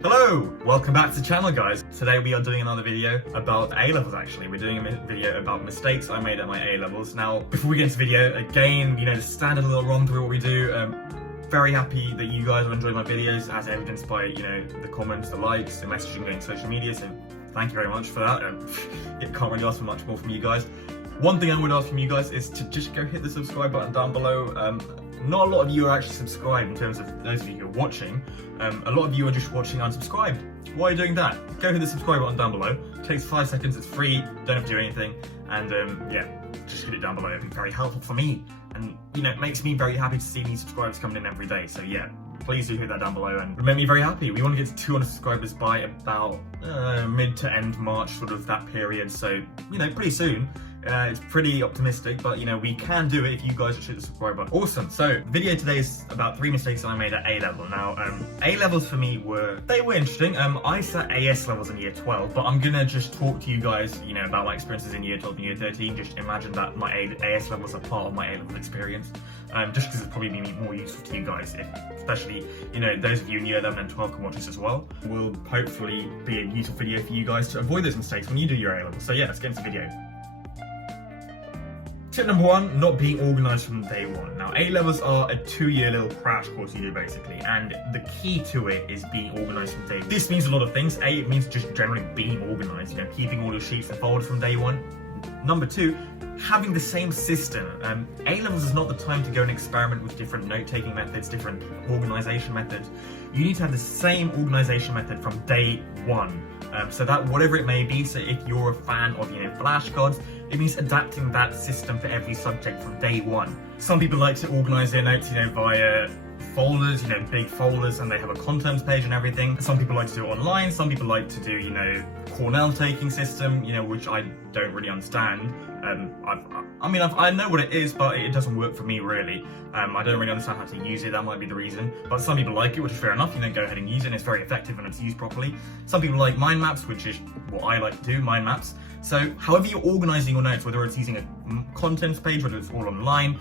Hello! Welcome back to the channel, guys. Today we are doing another video about A-levels, actually. We're doing a video about mistakes I made at my A-levels. Now, before we get into the video, again, the standard little run through what we do. Very happy that you guys are enjoying my videos, as evidenced by, the comments, the likes, the messaging going social media, so thank you very much for that. Can't really ask for much more from you guys. One thing I would ask from you guys is to just go hit the subscribe button down below. Not a lot of you are actually subscribed in terms of those of you who are watching. A lot of you are just watching unsubscribed. Why are you doing that? Go hit the subscribe button down below. It takes 5 seconds, it's free, don't have to do anything. And just hit it down below. It'd be very helpful for me. And it makes me very happy to see these subscribers coming in every day. So yeah, please do hit that down below and make me very happy. We want to get to 200 subscribers by about mid to end March, sort of that period. So, pretty soon. It's pretty optimistic, but we can do it if you guys just hit the subscribe button. Awesome. So the video today is about 3 mistakes that I made at A-level. Now, A-levels for me were interesting. I sat AS levels in year 12, but I'm gonna just talk to you guys, about my experiences in year 12 and year 13. Just imagine that my AS levels are part of my A-level experience. Just because it's probably be more useful to you guys, especially, those of you in year 11 and 12 can watch this as well. Will hopefully be a useful video for you guys to avoid those mistakes when you do your A-levels. So yeah, let's get into the video. Tip number 1, not being organised from day one. Now, A-levels are a 2-year little crash course you do basically, and the key to it is being organised from day one. This means a lot of things. A, it means just generally being organised, keeping all your sheets and folders from day one. Number 2, having the same system. A-levels is not the time to go and experiment with different note-taking methods, different organisation methods. You need to have the same organisation method from day one. So that whatever it may be, so if you're a fan of flashcards, it means adapting that system for every subject from day one. Some people like to organise their notes, via folders, big folders, and they have a contents page and everything. Some people like to do it online. Some people like to do, Cornell taking system, which I don't really understand. I know what it is, but it doesn't work for me really. I don't really understand how to use it. That might be the reason. But some people like it, which is fair enough. Go ahead and use it. And it's very effective when it's used properly. Some people like mind maps, which is what I like to do, mind maps. So however you're organising your notes, whether it's using a contents page, whether it's all online,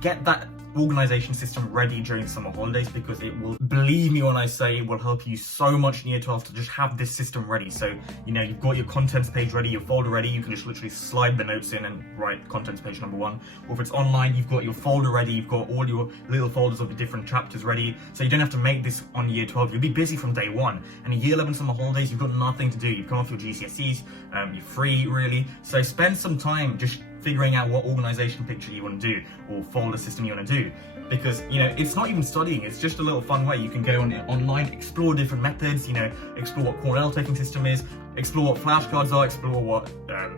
get that organisation system ready during summer holidays, because it will, believe me when I say, it will help you so much in year 12 to just have this system ready. So you've got your contents page ready, your folder ready, you can just literally slide the notes in and write contents page number 1. Or if it's online, you've got your folder ready, you've got all your little folders of the different chapters ready, so you don't have to make this on year 12. You'll be busy from day 1, and in year 11 summer holidays you've got nothing to do. You've come off your GCSEs, you're free really, so spend some time just figuring out what organisation picture you want to do or folder system you want to do, because it's not even studying, it's just a little fun way. You can go online, explore different methods, explore what Cornell taking system is, explore what flashcards are, explore what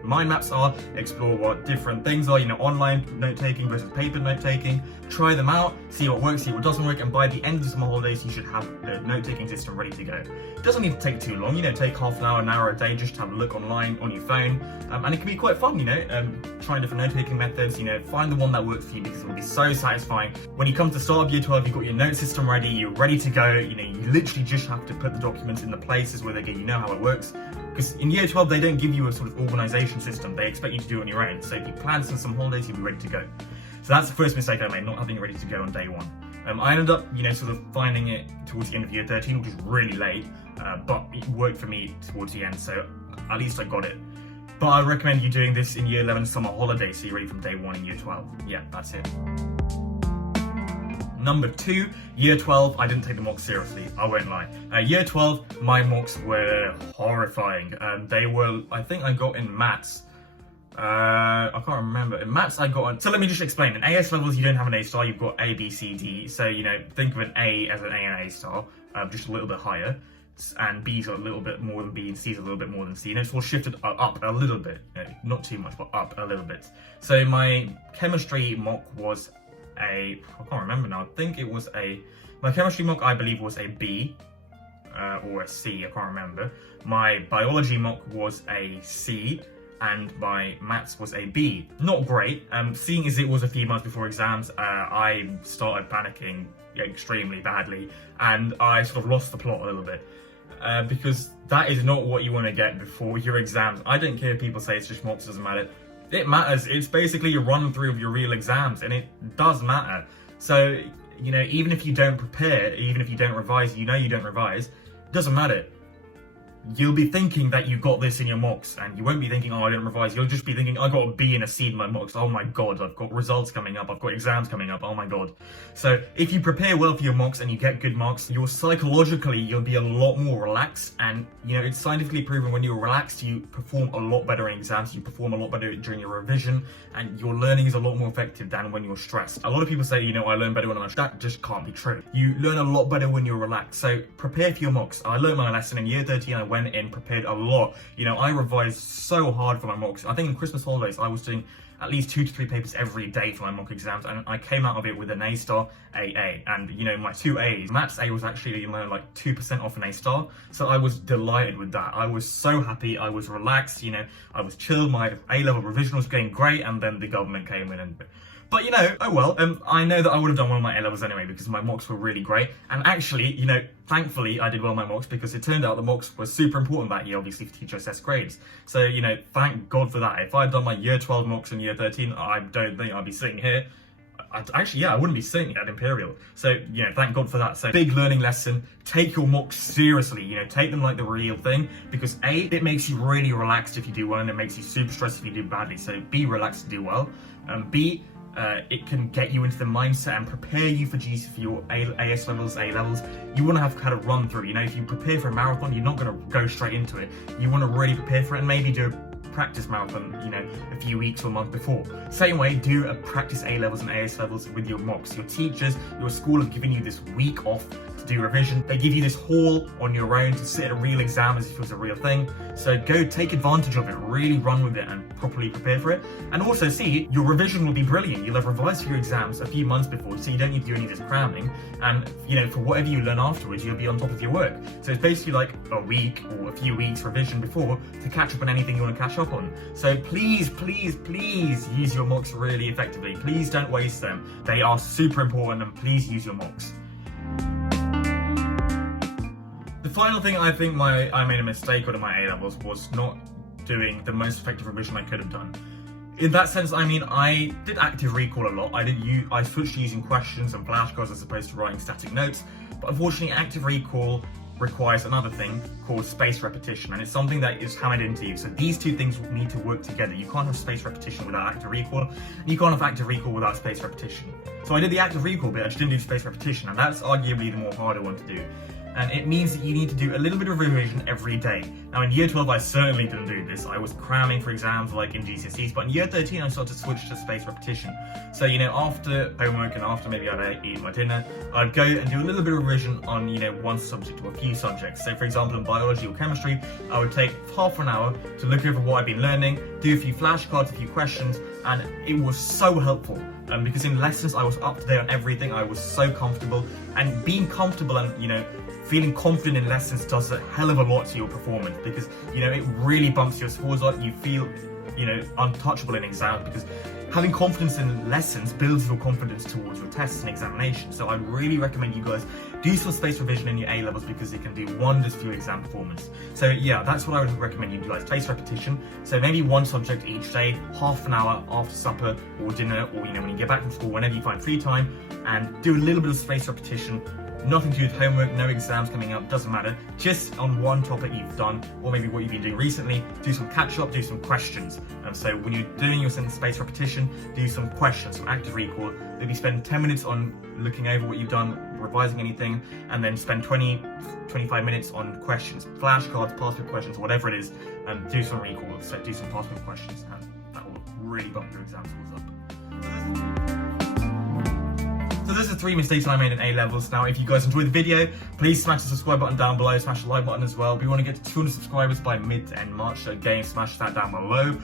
mind maps are, explore what different things are, online note-taking versus paper note-taking. Try them out, see what works, see what doesn't work, and by the end of the summer holidays you should have the note-taking system ready to go. It doesn't need to take too long, take half an hour a day just to have a look online on your phone, and it can be quite fun, trying different note-taking methods, find the one that works for you, because it will be so satisfying. When you come to the start of year 12, you've got your note system ready, you're ready to go, you literally just have to put the documents in the places where they get, how it works. Because in year 12, they don't give you a sort of organisation system. They expect you to do it on your own. So if you plan some holidays, you'll be ready to go. So that's the first mistake I made, not having it ready to go on day 1. I ended up, sort of finding it towards the end of year 13, which is really late, but it worked for me towards the end, so at least I got it. But I recommend you doing this in year 11 summer holiday, so you're ready from day 1 in year 12. Yeah, that's it. Number 2, year 12, I didn't take the mocks seriously, I won't lie. Year 12, my mocks were horrifying. They were, I think I got in maths, I can't remember. In maths I got on, so let me just explain. In AS levels you don't have an A star, you've got A, B, C, D. So, think of an A as an A and A star, just a little bit higher. And B's a little bit more than B, and C's a little bit more than C. And it's all shifted up a little bit. Not too much, but up a little bit. So my chemistry mock was I can't remember now. I think it was my chemistry mock, I believe, was a B or a C. I can't remember. My biology mock was a C, and my maths was a B. Not great. Seeing as it was a few months before exams, I started panicking extremely badly, and I sort of lost the plot a little bit. Because that is not what you want to get before your exams. I don't care if people say it's just mocks, doesn't matter. It matters. It's basically a run through of your real exams, and it does matter. So, even if you don't prepare, even if you don't revise, you don't revise, doesn't matter. You'll be thinking that you got this in your mocks, and you won't be thinking, oh, I didn't revise. You'll just be thinking, I got a B and a C in my mocks. Oh my god, I've got results coming up, I've got exams coming up, oh my god. So if you prepare well for your mocks and you get good marks, you'll be a lot more relaxed, and you know, it's scientifically proven when you're relaxed, you perform a lot better in exams, you perform a lot better during your revision, and your learning is a lot more effective than when you're stressed. A lot of people say, you know, I learn better when I'm stressed. That just can't be true. You learn a lot better when you're relaxed. So prepare for your mocks. I learned my lesson in year 13. I went in, prepared a lot. You know, I revised so hard for my mocks. I think in Christmas holidays, I was doing at least 2 to 3 papers every day for my mock exams, and I came out of it with an A star, AA, and you know, my 2 A's. Maths A was actually, you know, like 2% off an A star, so I was delighted with that. I was so happy, I was relaxed, you know, I was chilled, my A-level revision was going great, and then the government came in and... But you know, oh well, I know that I would have done well in my A-levels anyway because my mocks were really great. And actually, you know, thankfully I did well in my mocks because it turned out the mocks were super important that year, obviously, for teacher assessed grades. So, you know, thank God for that. If I had done my year 12 mocks in year 13, I don't think I'd be sitting here. I wouldn't be sitting at Imperial. So, you know, thank God for that. So, big learning lesson. Take your mocks seriously, you know, take them like the real thing, because A, it makes you really relaxed if you do well, and it makes you super stressed if you do badly. So, be relaxed and do well. B, it can get you into the mindset and prepare you for your AS levels, A levels. You want to have kind of run through, you know, if you prepare for a marathon, you're not going to go straight into it. You want to really prepare for it and maybe do a practice marathon, you know, a few weeks or a month before. Same way, do a practice A levels and AS levels with your mocks. Your teachers, your school have given you this week off to do revision. They give you this haul on your own to sit at a real exam as if it was a real thing. So go take advantage of it, really run with it and properly prepare for it. And also see, your revision will be brilliant. You'll have revised for your exams a few months before, so you don't need to do any of this cramming. And, you know, for whatever you learn afterwards, you'll be on top of your work. So it's basically like a week or a few weeks revision before to catch up on anything you want to catch up on. So please, please, please use your mocks really effectively. Please don't waste them. They are super important, and please use your mocks. The final thing I think I made a mistake on in my A-levels was not doing the most effective revision I could have done. In that sense, I mean, I did active recall a lot. I switched to using questions and flashcards as opposed to writing static notes. But unfortunately, active recall requires another thing called spaced repetition, and it's something that is hammered into you. So these two things need to work together. You can't have spaced repetition without active recall, and you can't have active recall without spaced repetition. So I did the active recall bit, I just didn't do spaced repetition, and that's arguably the more harder one to do. And it means that you need to do a little bit of revision every day. Now in year 12 I certainly didn't do this. I was cramming for exams like in GCSEs, but in year 13 I started to switch to spaced repetition. So, you know, after homework and after maybe I'd eat my dinner, I'd go and do a little bit of revision on, you know, one subject or a few subjects. So for example, in biology or chemistry, I would take half an hour to look over what I've been learning, do a few flashcards, a few questions, and it was so helpful. Because in lessons I was up to date on everything, I was so comfortable, and being comfortable and, you know, feeling confident in lessons does a hell of a lot to your performance, because, you know, it really bumps your scores up. You feel, you know, untouchable in exams, because having confidence in lessons builds your confidence towards your tests and examinations. So I really recommend you guys do some spaced revision in your A levels, because it can do wonders for your exam performance. So yeah, that's what I would recommend you do, guys. Spaced repetition. So maybe one subject each day, half an hour after supper or dinner, or, you know, when you get back from school, whenever you find free time, and do a little bit of spaced repetition. Nothing to do with homework, no exams coming up, doesn't matter. Just on one topic you've done, or maybe what you've been doing recently, do some catch up, do some questions. And so when you're doing your spaced repetition, do some questions, some active recall. Maybe spend 10 minutes on looking over what you've done, revising anything, and then spend 20-25 minutes on questions, flashcards, past paper questions, whatever it is, and do some recall. So do some past paper questions, and that will really bump your exam scores up. So those are 3 mistakes I made in A levels. Now, if you guys enjoyed the video, please smash the subscribe button down below, smash the like button as well. We want to get to 200 subscribers by mid to end March, so again, smash that down below.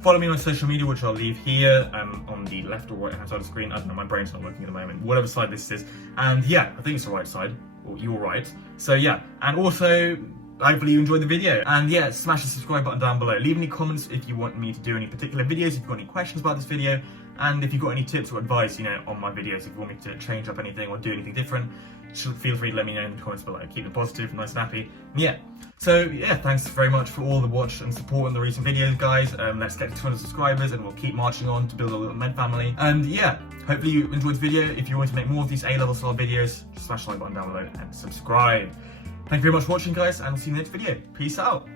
Follow me on social media, which I'll leave here on the left or right hand side of the screen. I don't know, my brain's not working at the moment, whatever side this is. And yeah, I think it's the right side, or you're right. So yeah, and also, hopefully you enjoyed the video. And yeah, smash the subscribe button down below. Leave any comments if you want me to do any particular videos, if you've got any questions about this video, and if you've got any tips or advice, you know, on my videos, if you want me to change up anything or do anything different, feel free to let me know in the comments below. Keep them positive, nice and happy. Yeah. So yeah, thanks very much for all the watch and support in the recent videos, guys. Let's get to 200 subscribers and we'll keep marching on to build a little med family. And yeah, hopefully you enjoyed the video. If you want to make more of these A-level style videos, just smash the like button down below and subscribe. Thank you very much for watching, guys, and I'll see you in the next video. Peace out.